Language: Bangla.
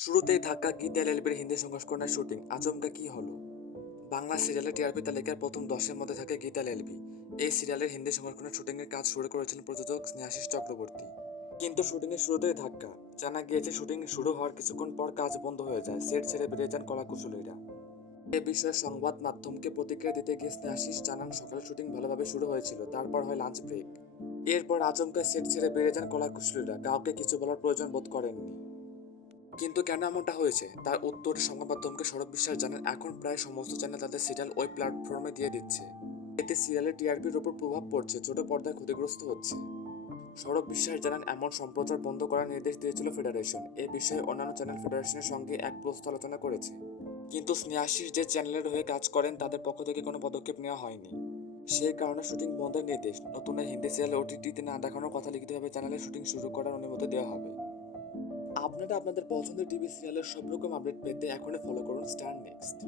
শুরুতেই ধাক্কা গীতা এলএলবির হিন্দি সংস্করণের শুটিং। আচমকা কি হলো? বাংলা সিরিয়ালের টিআরপি তালিকার প্রথম দশের মধ্যে থাকে গীতা এলএলবি এই সিরিয়ালের হিন্দি সংস্করণের শুটিংয়ের কাজ শুরু করেছিলেন প্রযোজক স্নেহাশিস চক্রবর্তী। কিন্তু শুটিংয়ের শুরুতেই ধাক্কা। জানা গিয়েছে, শুটিং শুরু হওয়ার কিছুক্ষণ পর কাজ বন্ধ হয়ে যায়। সেট ছেড়ে বেরিয়ে যান কলাকুশলীরা। এ বিষয়ে সংবাদ মাধ্যমকে প্রতিক্রিয়া দিতে গিয়ে স্নেহাশিস জানান, সকালে শুটিং ভালোভাবে শুরু হয়েছিল, তারপর হয় লাঞ্চ ব্রেক। এরপর আচমকা সেট ছেড়ে বেরিয়ে যান কলাকুশলীরা। কাউকে কিছু বলার প্রয়োজন বোধ করেননি। কিন্তু কেন এমনটা হয়েছে? তার উত্তর সংবাদ মাধ্যমকে সৌরভ বিশ্বাস জানান, এখন প্রায় সমস্ত চ্যানেল তাদের সিরিয়াল ওই প্ল্যাটফর্মে দিয়ে দিচ্ছে। এতে সিরিয়ালের টিআরপির ওপর প্রভাব পড়ছে, ছোট পর্দায় ক্ষতিগ্রস্ত হচ্ছে। সৌরভ বিশ্বাস জানান, এমন সম্প্রচার বন্ধ করার নির্দেশ দিয়েছিল ফেডারেশন। এ বিষয়ে অন্যান্য চ্যানেল ফেডারেশনের সঙ্গে এক প্রস্ত আলোচনা করেছে। কিন্তু স্নেহাশিস যে চ্যানেলের হয়ে কাজ করেন, তাদের পক্ষ থেকে কোনো পদক্ষেপ নেওয়া হয়নি। সেই কারণে শুটিং বন্ধের নির্দেশ। নতুন হিন্দি সিরিয়াল ওটিটিতে না দেখানোর কথা লিখিতভাবে জানালে শুটিং শুরু করার অনুমতি দেওয়া হবে। আপনারা আপনাদের পছন্দের টিভি সিরিয়ালের সব রকম আপডেট পেতে এখনই ফলো করুন স্টার নেক্সট